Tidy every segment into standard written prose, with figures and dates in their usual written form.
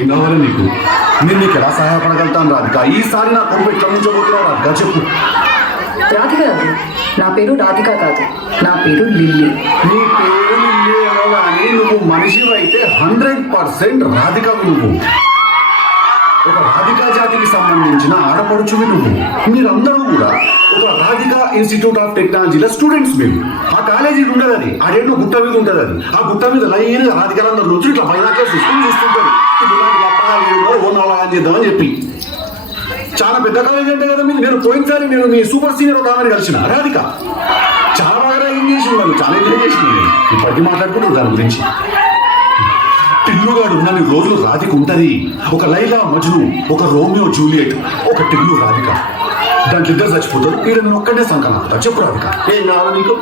ఏం కావాలి నీకు? నేను నీకు ఎలా సహాయపడగలుగుతాను రాధిక? ఈసారి నా కొడుకు ఎట్లా ఉంచబోతున్నావు రాధిక చెప్పు. రాధిక కాదు, నా పేరు రాధిక కాదు, నా పేరు లిల్లీ. నీ పేరు లిల్లీ ఏమో కానీ నువ్వు మనిషివి అయితే 100% రాధికవి నువ్వు. ఒక రాధికా జాతికి సంబంధించిన ఆడపడుచువి నువ్వు. మీరందరూ కూడా ఒక రాధికా ఇన్స్టిట్యూట్ ఆఫ్ టెక్నాలజీలో స్టూడెంట్స్ మీరు. ఆ కాలేజీ ఉండదు, అది ఆడేళ్ళు గుట్ట మీద ఉంటుంది. అది ఆ గుట్ట మీద లైన్ రాధికలందరూ రోజు ఇట్లా బైనాక్లర్స్ తీసుకుని చూస్తుంటారు. చేద్దామని చెప్పి చాలా పెద్ద కాలేజీ అంటే కదా మీరు. నేను పోయినసారి నేను మీ సూపర్ సీనియర్ ఒక ఆమెను కలిసిన రాధిక. చాలా బాగా ర్యాగింగ్ చేసింది, వాళ్ళు చాలా ఎంజాయ్ చేసింది. నేను ఇప్పటికీ మాట్లాడుకుంటాను దాని గురించి. టిల్లుగాడు ఉన్నన్ని రోజులు రాధిక ఉంటది. ఒక లైలా మజ్ను, ఒక రోమియో జూలియట్, ఒక టిల్లు రాధిక. దాంట్లో ఇద్దరు చచ్చిపోతారు. వీడు నేను ఒక్కడే సంకల్పం. చెప్పు రాధిక, ఏం కావాలి నీకు?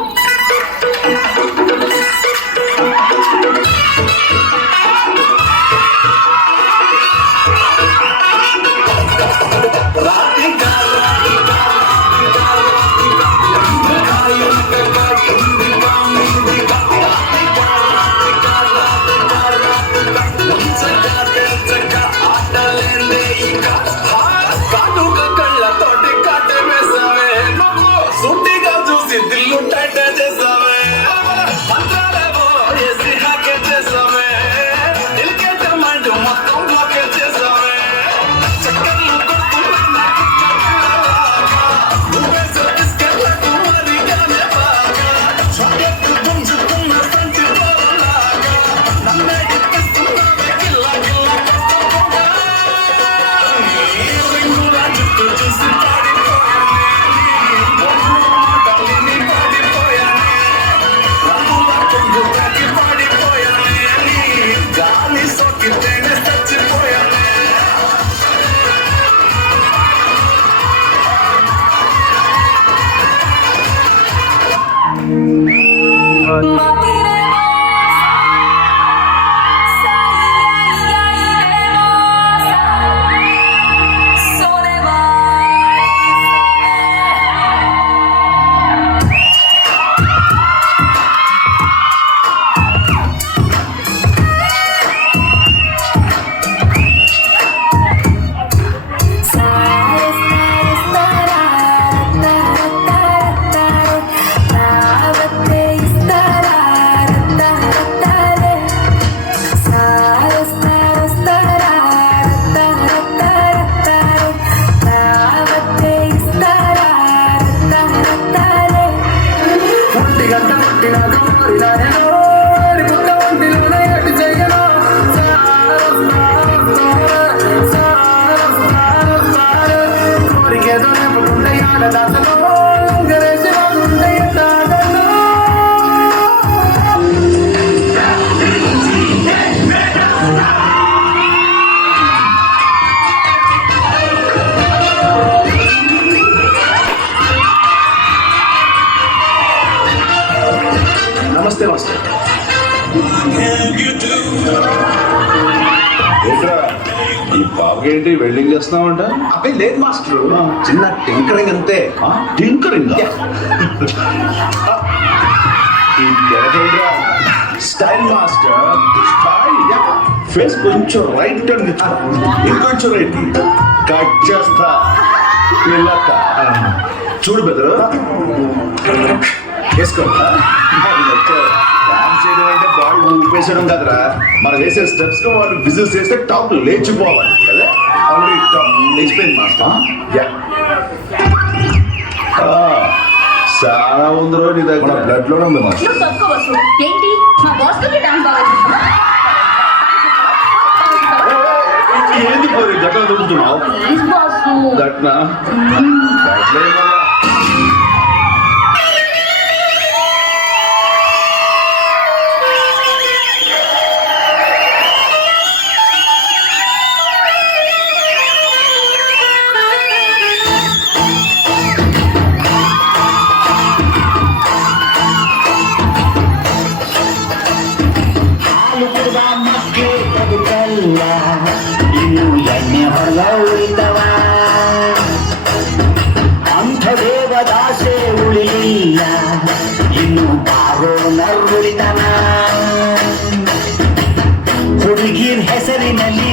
నమస్తే మాస్టర్. ఈ బాబుకి వెల్డింగ్ చేస్తున్నావంట? అబ్బాయి లేదు మాస్టర్, చిన్న టింకరింగ్ అంతే. Tinkering? Style master, style. Face కొంచెం రైట్ అండ్ ఇంకొంచెం రైట్ కట్ చేస్తా. చూడు బెదరు వేసుకోరా. డాన్స్ చేయడం అంటే బాడీ ఊపేసడం కదరా, మనం వేసే స్టెప్స్ కు వాళ్ళు విజిల్స్ చేస్తే టాప్ లేచిపోవాలి కదా. ఆల్రెడీ టాప్ లేచిపోయింది మాస్టర్. చాలా ఉందరో నీ దగ్గర, బ్లడ్ లోనే ఉంది మాస్టర్. ఏంటి మా బాస్ తో డాన్స్ బాగా ఏంది పోయి గట్ల దొరుకుతున్నావు? గట్న ಅಂಥ ದೇವದಾಸೆ ಉಳಿಲಿಲ್ಲ ಇನ್ನು ಬಾರೋ ನರುಳಿತನ ಹುಡುಗಿರ್ ಹೆಸರಿನಲ್ಲಿ